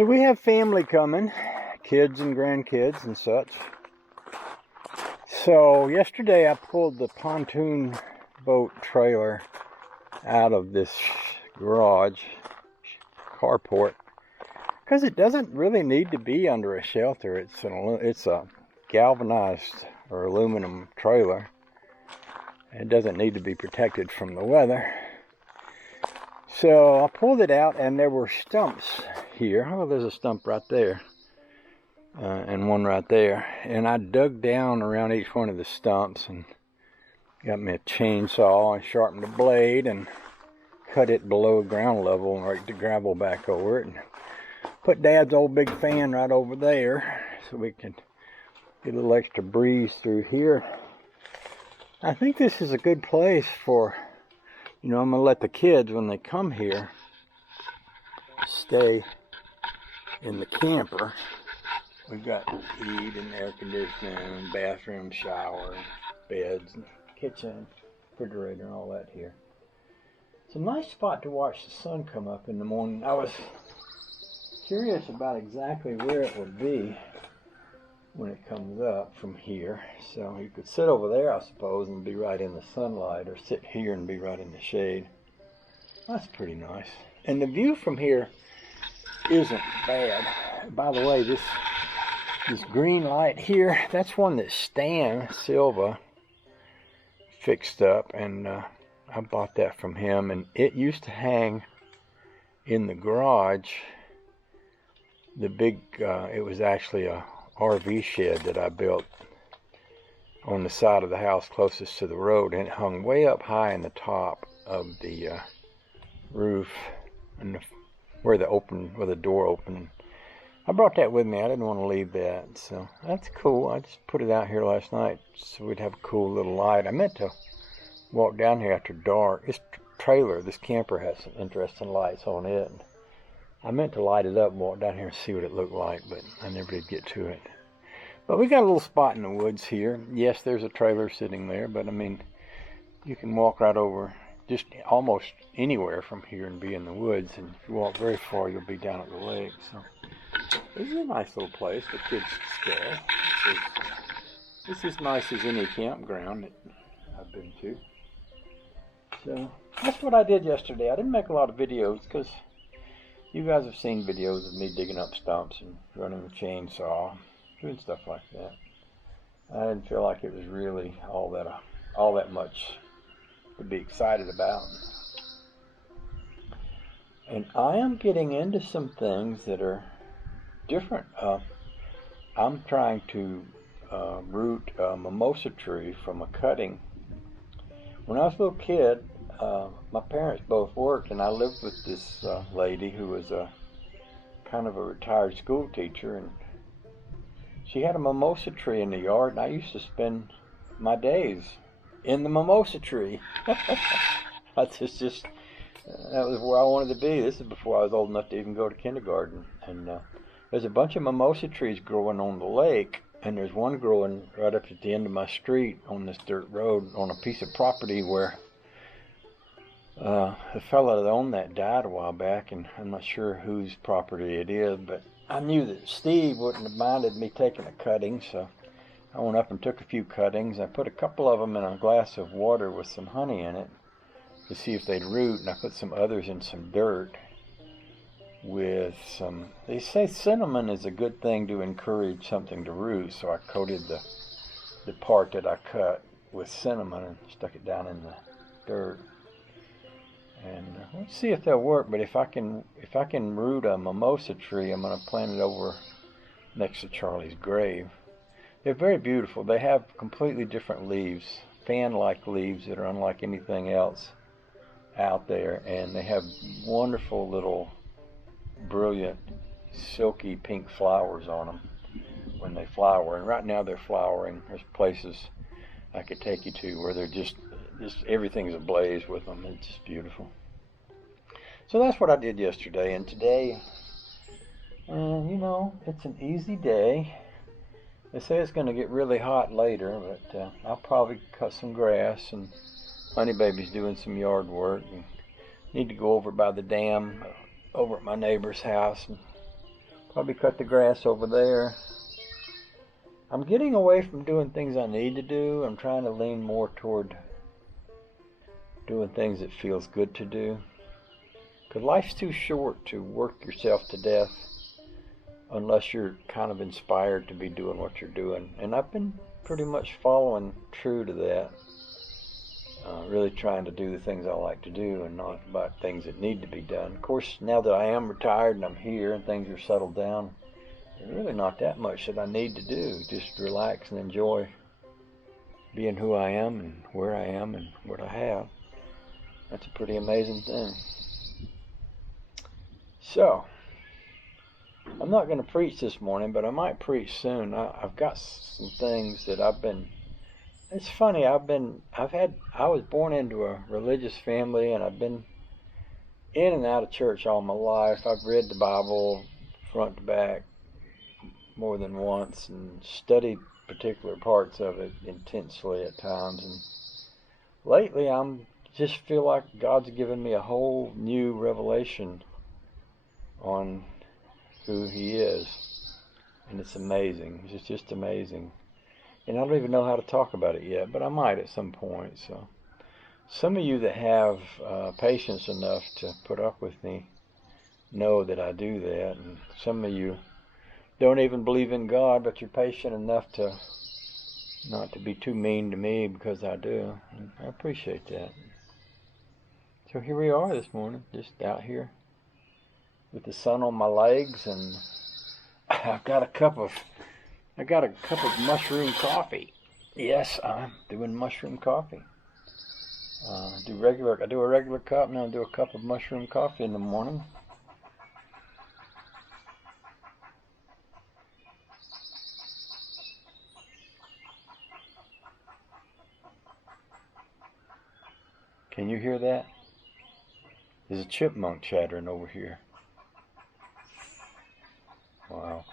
So we have family coming, kids and grandkids and such. So yesterday I pulled the pontoon boat trailer out of this garage, carport, because it doesn't really need to be under a shelter. It's a galvanized or aluminum trailer. It doesn't need to be protected from the weather. So I pulled it out and there were stumps here. Oh, there's a stump right there. And one right there. And I dug down around each one of the stumps and got me a chainsaw and sharpened the blade and cut it below ground level and raked the gravel back over it. And put Dad's old big fan right over there so we can get a little extra breeze through here. I think this is a good place for, I'm going to let the kids, when they come here, stay in the camper. We've got heat and air conditioning, bathroom, shower, beds, kitchen, refrigerator, and all that here. It's a nice spot to watch the sun come up in the morning. I was curious about exactly where it would be when it comes up from here. So you could sit over there, I suppose, and be right in the sunlight, or sit here and be right in the shade. That's pretty nice. And the view from here isn't bad. By the way, this green light here, that's one that Stan Silva fixed up, and I bought that from him, and it used to hang in the garage. The big, it was actually a RV shed that I built on the side of the house closest to the road, and it hung way up high in the top of the roof, and where the door opened. I brought that with me. I didn't want to leave that, so that's cool. I just put it out here last night so we'd have a cool little light. I meant to walk down here after dark. This trailer, this camper, has some interesting lights on it. I meant to light it up and walk down here and see what it looked like, but I never did get to it. But we got a little spot in the woods here. Yes, there's a trailer sitting there, but I mean, you can walk right over just almost anywhere from here and be in the woods. And if you walk very far, you'll be down at the lake. So this is a nice little place for kids to stay. This is nice as any campground that I've been to. So that's what I did yesterday. I didn't make a lot of videos because you guys have seen videos of me digging up stumps and running a chainsaw, doing stuff like that. I didn't feel like it was really all that much to be excited about. And I am getting into some things that are different. I'm trying to root a mimosa tree from a cutting. When I was a little kid, my parents both worked, and I lived with this lady who was a kind of a retired school teacher, and she had a mimosa tree in the yard, and I used to spend my days in the mimosa tree. That was where I wanted to be. This is before I was old enough to even go to kindergarten. And there's a bunch of mimosa trees growing on the lake, and there's one growing right up at the end of my street on this dirt road on a piece of property where the fellow that owned that died a while back, and I'm not sure whose property it is, but I knew that Steve wouldn't have minded me taking a cutting, so I went up and took a few cuttings. I put a couple of them in a glass of water with some honey in it to see if they'd root, and I put some others in some dirt with some, they say cinnamon is a good thing to encourage something to root, so I coated the part that I cut with cinnamon and stuck it down in the dirt. And let's see if they'll work. But if I can root a mimosa tree, I'm going to plant it over next to Charlie's grave. They're very beautiful. They have completely different leaves, fan-like leaves that are unlike anything else out there, and they have wonderful little, brilliant, silky pink flowers on them when they flower. And right now they're flowering. There's places I could take you to where they're just everything's ablaze with them. It's just beautiful. So that's what I did yesterday. And today, it's an easy day. They say it's going to get really hot later, but I'll probably cut some grass, and Honey Baby's doing some yard work. And need to go over by the dam over at my neighbor's house and Probably cut the grass over there. I'm getting away from doing things I need to do. I'm trying to lean more toward doing things that feels good to do. Because life's too short to work yourself to death unless you're kind of inspired to be doing what you're doing. And I've been pretty much following true to that. Really trying to do the things I like to do and not about things that need to be done. Of course, now that I am retired and I'm here and things are settled down, there's really not that much that I need to do. Just relax and enjoy being who I am and where I am and what I have. That's a pretty amazing thing. So, I'm not going to preach this morning, but I might preach soon. I've got some things that it's funny, I was born into a religious family, and I've been in and out of church all my life. I've read the Bible front to back more than once and studied particular parts of it intensely at times. And lately, I'm just feel like God's given me a whole new revelation on who He is, and it's amazing. It's just amazing. And I don't even know how to talk about it yet, but I might at some point. So, some of you that have patience enough to put up with me know that I do that, and some of you don't even believe in God, but you're patient enough to not to be too mean to me because I do. And I appreciate that. So here we are this morning, just out here with the sun on my legs, and I've got a cup of mushroom coffee. Yes, I'm doing mushroom coffee. I do a regular cup, and I'll do a cup of mushroom coffee in the morning. Can you hear that? There's a chipmunk chattering over here. Wow.